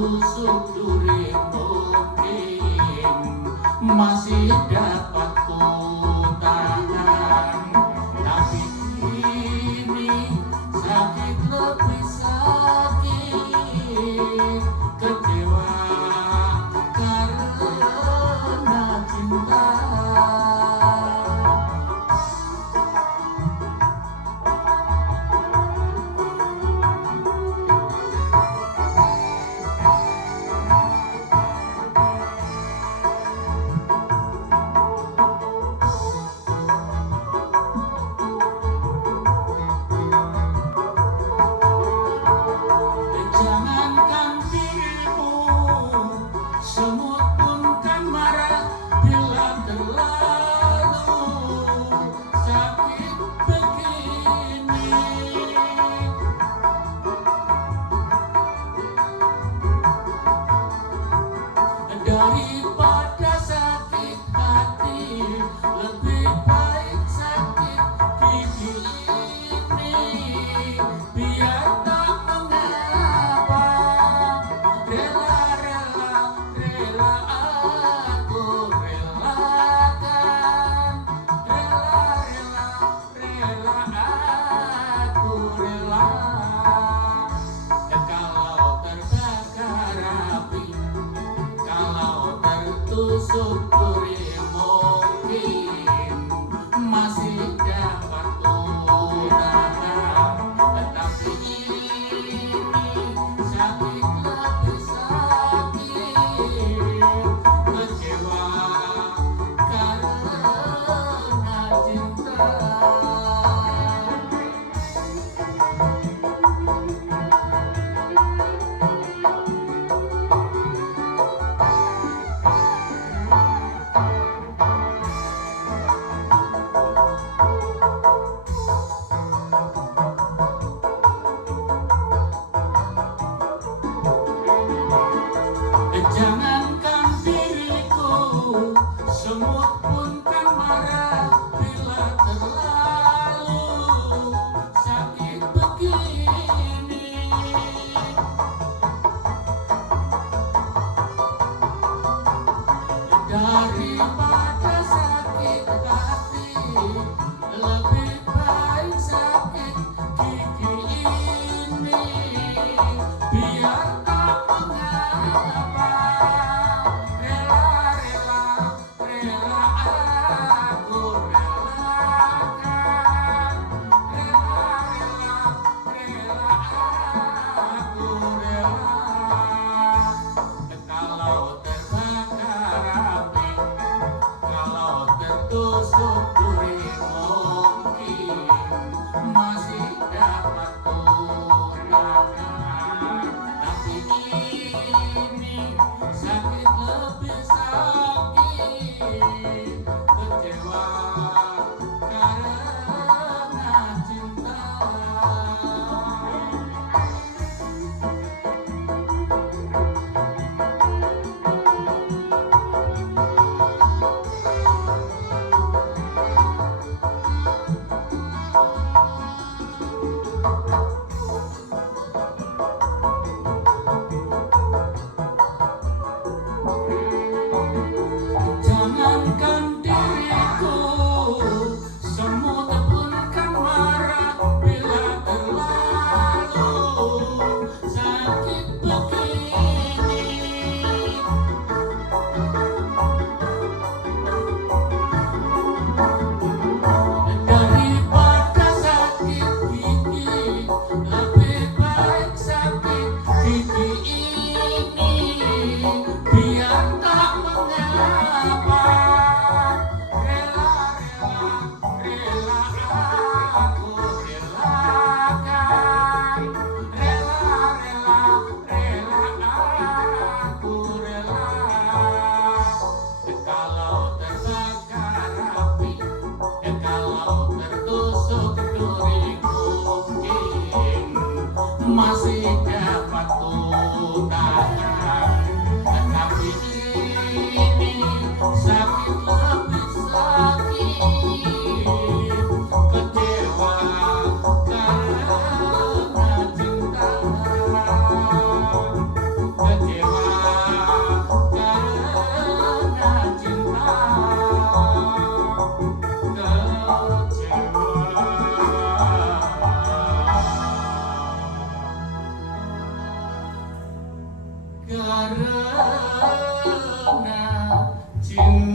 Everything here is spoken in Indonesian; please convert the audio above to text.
tertusuk duri mungkin masih dapat ku tahan, tapi kini sakit lebih sakit, kecewa karena cinta. Jangankan dirimu, semut pun kan marah bila terlalu sakit begini. Daripada sakit hati, lebih baik sakit gigi ini. Biar tak mengapa, rela aku relakan. Rela aku rela. Kalau terbakar api, kalau tertusuk duri mungkin masih dapat ku tahan, tetapi ini sakit lebih sakit, kecewa karena cinta. Jangankan diriku, semut pun kan marah bila terlalu sakit begini. Daripada sakit hati, lebih baik sakit gigi ini. Biar tak mengapa, rela aku relakan. Rela aku rela. Kalau terbakar api, kalau tertusuk duri mungkin masih dapat ku tahan, tapi ini sakit lebih sakit, kecewa karena cinta. Jangankan diriku, semut pun kan marah bila terlalu sakit begini. Daripada sakit gigi, lebih baik sakit gigi ini. Biar tak mengapa, rela aku relakan. Rela aku rela. Kalau terbakar api, kalau tertusuk duri mungkin masih dapat ku tahan, tetapi ini sakit lebih sakit, kecewa karena cinta. Kecewa karena cinta